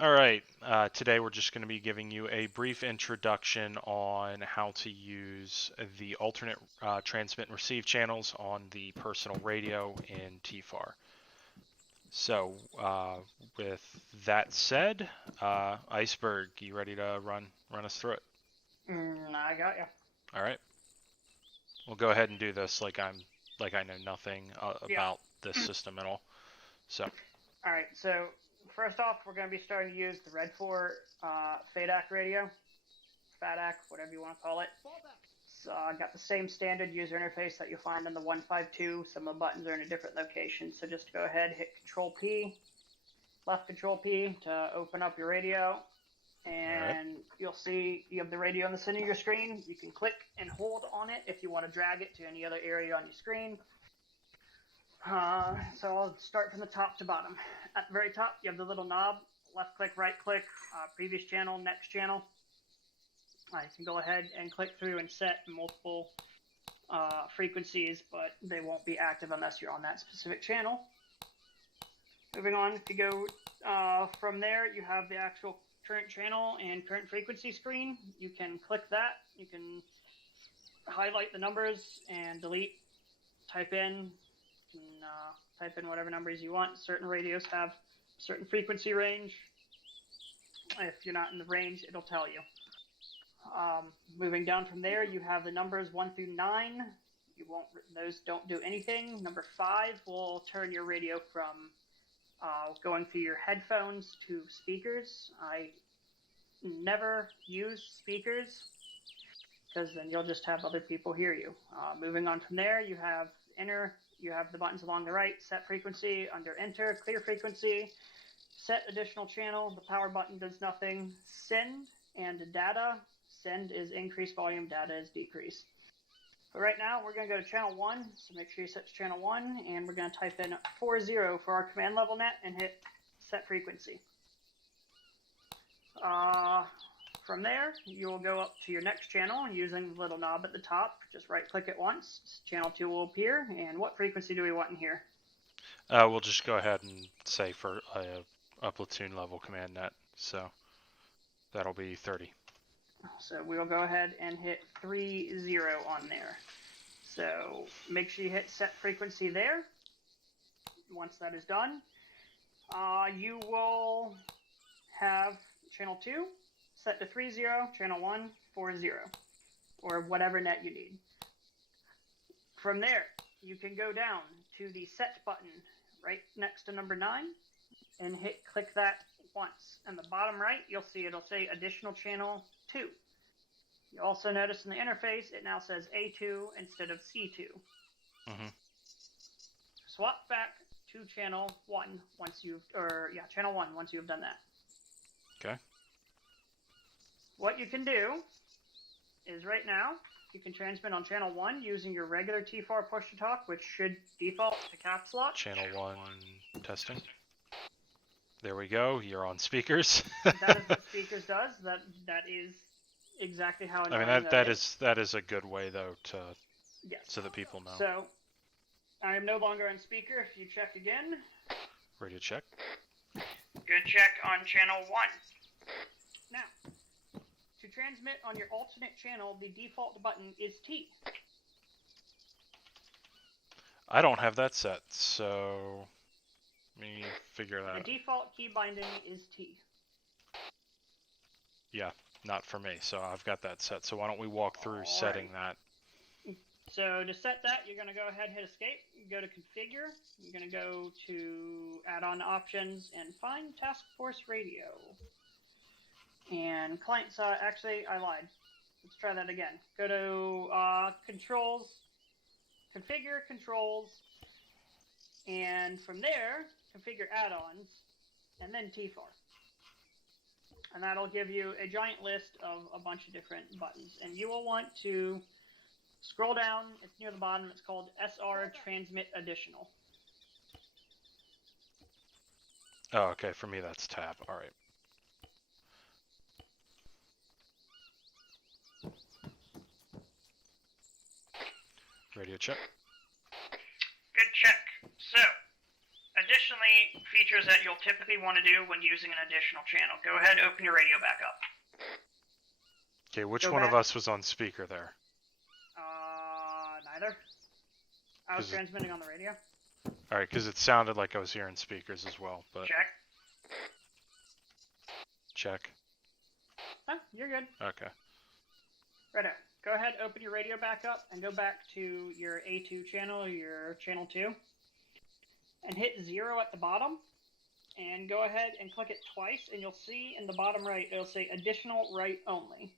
All right, today we're just going to be giving you a brief introduction on how to use the alternate transmit and receive channels on the personal radio in TFAR. So, with that said, Iceberg, you ready to run us through it? I got you. All right, we'll go ahead and do this like I know nothing Yeah. about this system at all. So, All right. So first off, we're going to be starting to use the Red 4 FADAC radio, FADAC, whatever you want to call it. So I got the same standard user interface that you'll find on the 152. Some of the buttons are in a different location. So just go ahead, hit Control P, left Control P to open up your radio. all right, And you'll see you have the radio in the center of your screen. You can click and hold on it if you want to drag it to any other area on your screen. So I'll start from the top to bottom. At the very top, you have the little knob, left click, right click, previous channel, next channel. You can go ahead and click through and set multiple frequencies, but they won't be active unless you're on that specific channel. Moving on, if you go from there, you have the actual current channel and current frequency screen. You can click that. You can highlight the numbers and delete, type in, type in whatever numbers you want. Certain radios have a certain frequency range. If you're not in the range, it'll tell you. Moving down from there, you have the numbers 1 through 9. Those don't do anything. Number 5 will turn your radio from going through your headphones to speakers. I never use speakers because then you'll just have other people hear you. Moving on from there, you have the buttons along the right, set frequency, under enter, clear frequency, set additional channel, the power button does nothing, send and data. Send is increase volume, data is decrease. But right now, we're going to go to channel 1, so make sure you set to channel 1, and we're going to type in 40 for our command level net and hit set frequency. From there, you will go up to your next channel using the little knob at the top. Just right click it once, channel 2 will appear, and what frequency do we want in here? we'll just go ahead and say for a platoon level command net, so that'll be 30. So we will go ahead and hit 30 on there. So make sure you hit set frequency there. Once that is done, you will have channel 2 set to 30, channel 1 40, or whatever net you need. From there, you can go down to the set button right next to number 9 and click that once. In the bottom right, you'll see it'll say additional channel 2. You also notice in the interface it now says A2 instead of C2. Mm-hmm. Swap back to channel 1 channel 1 once you've done that. Okay. What you can do is right now you can transmit on channel 1 using your regular TFAR push to talk, which should default to caps lock. Channel 1 testing. There we go. You're on speakers. That is what speakers does. That is exactly how. I mean that is a good way though to yes. So that people know. So I am no longer on speaker. If you check again. Radio check. Good check on channel 1. Now, to transmit on your alternate channel, the default button is T. I don't have that set, so let me figure that out. The default key binding is T. Yeah, not for me, so I've got that set. So why don't we walk through setting that? So to set that, you're going to go ahead and hit escape. You go to configure. You're going to go to add-on options and find task force radio. And client side, actually, I lied. Let's try that again. Go to controls, configure controls, and from there, configure add-ons, and then TFAR. And that'll give you a giant list of a bunch of different buttons. And you will want to scroll down. It's near the bottom. It's called SR Transmit Additional. Oh, okay. For me, that's tab. All right. Radio check. Good check. So, additionally, features that you'll typically want to do when using an additional channel. Go ahead, open your radio back up. Okay, which one of us was on speaker there? Neither. I was transmitting on the radio. All right, because it sounded like I was hearing speakers as well, but... Check. Check. Oh, you're good. Okay. Righto. Go ahead, open your radio back up, and go back to your A2 channel, your channel 2, and hit 0 at the bottom, and go ahead and click it twice, and you'll see in the bottom right, it'll say additional write only.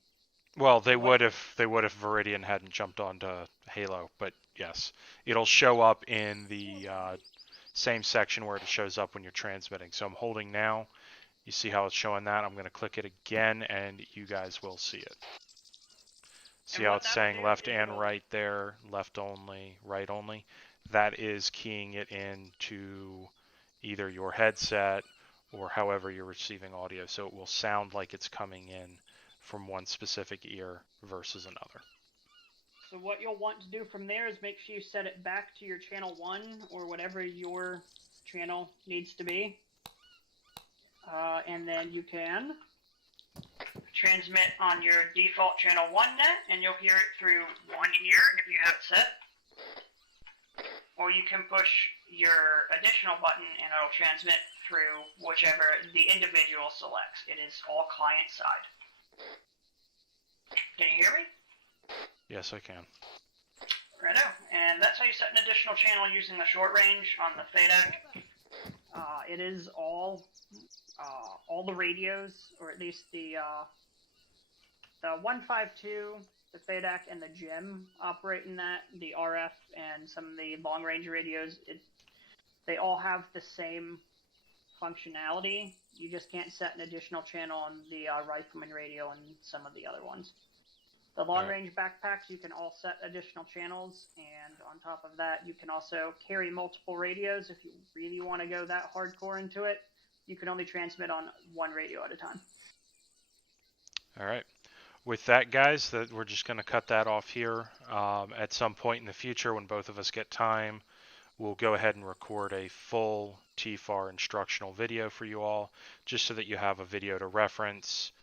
Well, they would if Viridian hadn't jumped onto Halo, but yes, it'll show up in the same section where it shows up when you're transmitting. So I'm holding now. You see how it's showing that? I'm going to click it again, and you guys will see it. See how it's saying left and right there, left only, right only? That is keying it into either your headset or however you're receiving audio, so it will sound like it's coming in from one specific ear versus another. So what you'll want to do from there is make sure you set it back to your channel 1 or whatever your channel needs to be. And then you can transmit on your default channel 1 net, and you'll hear it through one ear if you have it set. Or you can push your additional button and it'll transmit through whichever the individual selects. It is all client side. Can you hear me? Yes, I can. Righto. And that's how you set an additional channel using the short range on the FADAC. It is all the radios, or at least the 152, the FADAC, and the GEM operate in that. The RF and some of the long-range radios, they all have the same functionality. You just can't set an additional channel on the Rifleman radio and some of the other ones. The long-range backpacks, you can all set additional channels, and on top of that, you can also carry multiple radios. If you really want to go that hardcore into it, you can only transmit on one radio at a time. All right. With that, guys, we're just going to cut that off here. At some point in the future, when both of us get time, we'll go ahead and record a full TFAR instructional video for you all, just so that you have a video to reference